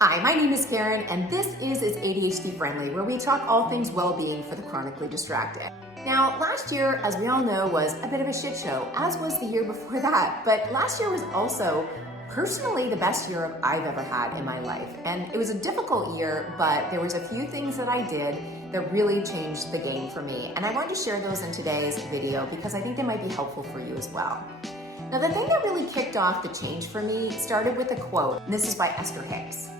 Hi, my name is Karen, and this is ADHD Friendly, where we talk all things well-being for the chronically distracted. Now, last year, as we all know, was a bit of a shit show, as was the year before that. But last year was also personally the best year I've ever had in my life. And it was a difficult year, but there was a few things that I did that really changed the game for me. And I wanted to share those in today's video because I think they might be helpful for you as well. Now, the thing that really kicked off the change for me started with a quote. And this is by Hendricks.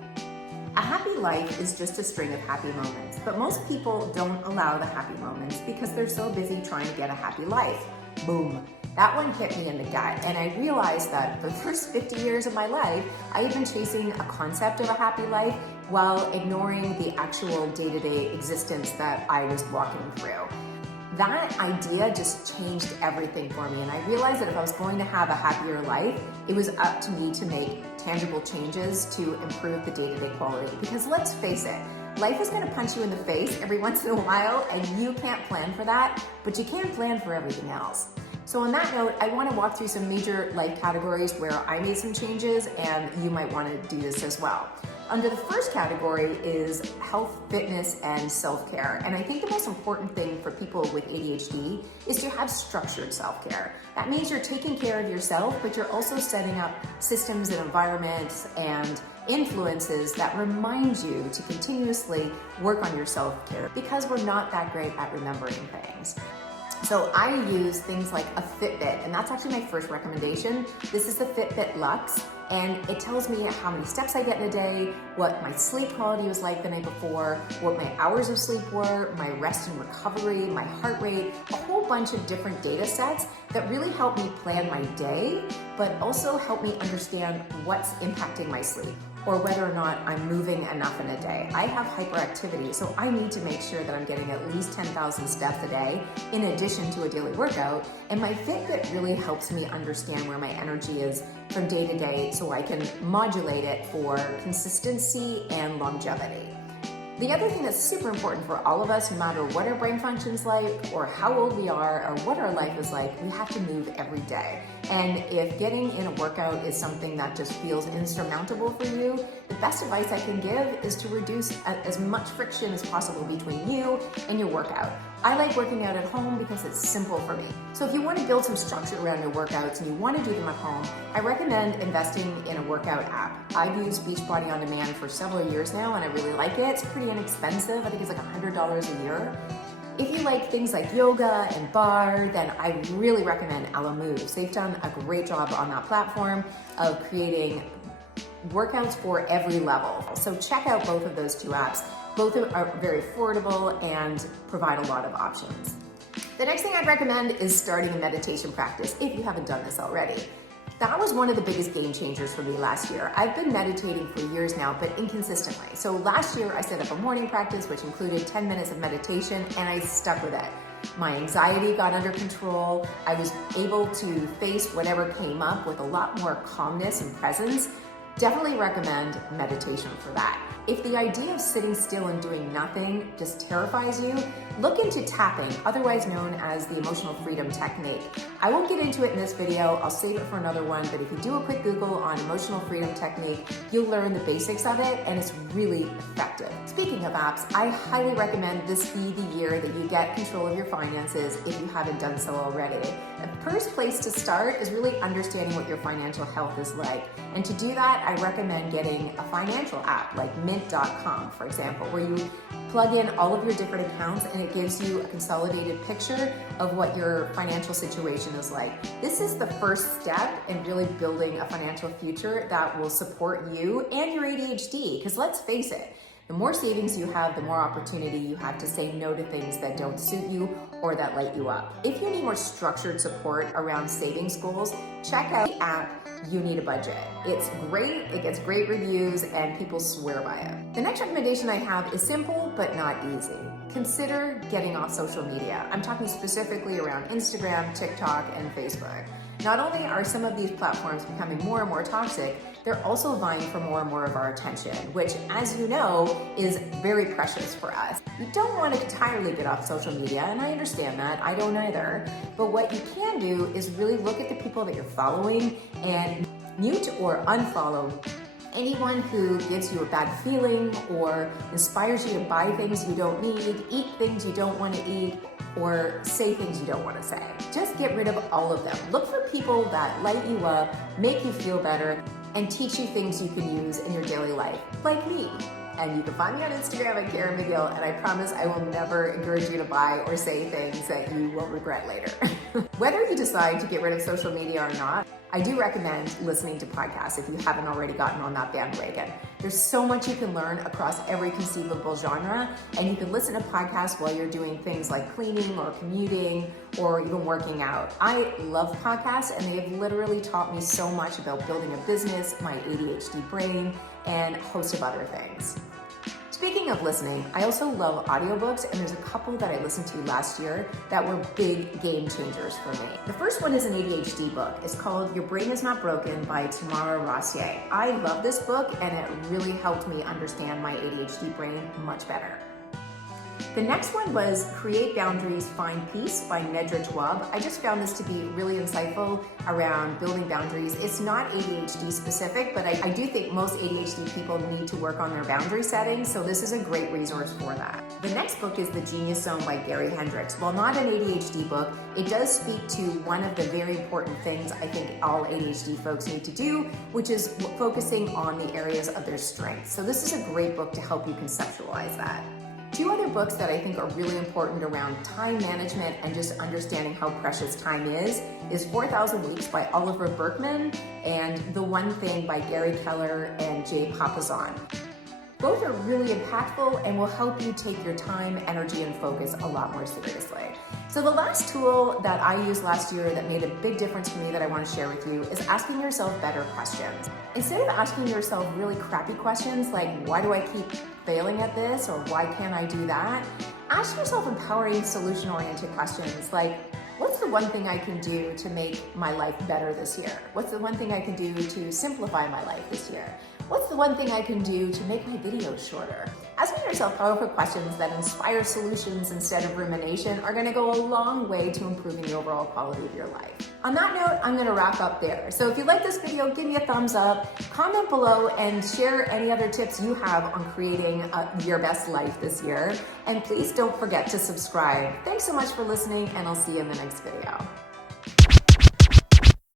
A happy life is just a string of happy moments, but most people don't allow the happy moments because they're so busy trying to get a happy life. Boom. That one hit me in the gut, and I realized that for the first 50 years of my life, I had been chasing a concept of a happy life while ignoring the actual day-to-day existence that I was walking through. That idea just changed everything for me, and I realized that if I was going to have a happier life, it was up to me to make tangible changes to improve the day-to-day quality. Because let's face it, life is going to punch you in the face every once in a while, and you can't plan for that, but you can plan for everything else. So on that note, I want to walk through some major life categories where I made some changes, and you might want to do this as well. Under the first category is health, fitness, and self-care. And I think the most important thing for people with ADHD is to have structured self-care. That means you're taking care of yourself, but you're also setting up systems and environments and influences that remind you to continuously work on your self-care because we're not that great at remembering things. So I use things like a Fitbit, and that's actually my first recommendation. This is the Fitbit Luxe, and it tells me how many steps I get in a day, what my sleep quality was like the night before, what my hours of sleep were, my rest and recovery, my heart rate, a whole bunch of different data sets that really help me plan my day, but also help me understand what's impacting my sleep, or whether or not I'm moving enough in a day. I have hyperactivity, so I need to make sure that I'm getting at least 10,000 steps a day in addition to a daily workout. And my Fitbit really helps me understand where my energy is from day to day so I can modulate it for consistency and longevity. The other thing that's super important for all of us, no matter what our brain function's like or how old we are or what our life is like, we have to move every day. And if getting in a workout is something that just feels insurmountable for you, the best advice I can give is to reduce as much friction as possible between you and your workout. I like working out at home because it's simple for me. So if you want to build some structure around your workouts and you want to do them at home, I recommend investing in a workout app. I've used Beachbody On Demand for several years now, and I really like it. It's pretty inexpensive. I think it's like $100 a year. If you like things like yoga and bar, then I really recommend Ella Moves. They've done a great job on that platform of creating workouts for every level. So check out both of those two apps. Both are very affordable and provide a lot of options. The next thing I'd recommend is starting a meditation practice if you haven't done this already. That was one of the biggest game changers for me last year. I've been meditating for years now, but inconsistently. So last year I set up a morning practice, which included 10 minutes of meditation, and I stuck with it. My anxiety got under control. I was able to face whatever came up with a lot more calmness and presence. Definitely recommend meditation for that. If the idea of sitting still and doing nothing just terrifies you, look into tapping, otherwise known as the emotional freedom technique. I won't get into it in this video, I'll save it for another one, but if you do a quick Google on emotional freedom technique, you'll learn the basics of it, and it's really effective. Speaking of apps, I highly recommend this be the year that you get control of your finances if you haven't done so already. The first place to start is really understanding what your financial health is like. And to do that, I recommend getting a financial app like Mint.com, for example, where you plug in all of your different accounts and it gives you a consolidated picture of what your financial situation is like. This is the first step in really building a financial future that will support you and your ADHD, because let's face it, the more savings you have, the more opportunity you have to say no to things that don't suit you or that light you up. If you need more structured support around savings goals, check out the app You Need a Budget. It's great, it gets great reviews, and people swear by it. The next recommendation I have is simple but not easy. Consider getting off social media. I'm talking specifically around Instagram, TikTok, and Facebook. Not only are some of these platforms becoming more and more toxic, they're also vying for more and more of our attention, which, as you know, is very precious for us. You don't want to entirely get off social media, and I understand that. I don't either. But what you can do is really look at the people that you're following and mute or unfollow Anyone who gives you a bad feeling or inspires you to buy things you don't need, eat things you don't want to eat, or say things you don't want to say. Just get rid of all of them. Look for people that light you up, make you feel better, and teach you things you can use in your daily life, like me. And you can find me on Instagram at Karen McGill, and I promise I will never encourage you to buy or say things that you will regret later. Whether you decide to get rid of social media or not, I do recommend listening to podcasts if you haven't already gotten on that bandwagon. There's so much you can learn across every conceivable genre, and you can listen to podcasts while you're doing things like cleaning or commuting or even working out. I love podcasts, and they have literally taught me so much about building a business, my ADHD brain, and a host of other things. Speaking of listening, I also love audiobooks, and there's a couple that I listened to last year that were big game changers for me. The first one is an ADHD book. It's called Your Brain Is Not Broken by Tamara Rosier. I love this book, and it really helped me understand my ADHD brain much better. The next one was Create Boundaries, Find Peace by Nedra Tawwab. I just found this to be really insightful around building boundaries. It's not ADHD specific, but I do think most ADHD people need to work on their boundary settings, so this is a great resource for that. The next book is The Genius Zone by Hendricks. While not an ADHD book, it does speak to one of the very important things I think all ADHD folks need to do, which is focusing on the areas of their strengths. So this is a great book to help you conceptualize that. Two other books that I think are really important around time management and just understanding how precious time is 4,000 Weeks by Oliver Burkeman and The One Thing by Gary Keller and Jay Papasan. Both are really impactful and will help you take your time, energy, and focus a lot more seriously. So the last tool that I used last year that made a big difference for me that I want to share with you is asking yourself better questions. Instead of asking yourself really crappy questions like, why do I keep failing at this, or why can't I do that? Ask yourself empowering, solution-oriented questions like, what's the one thing I can do to make my life better this year? What's the one thing I can do to simplify my life this year? What's the one thing I can do to make my videos shorter? Asking yourself powerful questions that inspire solutions instead of rumination are gonna go a long way to improving the overall quality of your life. On that note, I'm gonna wrap up there. So if you like this video, give me a thumbs up, comment below, and share any other tips you have on creating your best life this year. And please don't forget to subscribe. Thanks so much for listening, and I'll see you in the next video.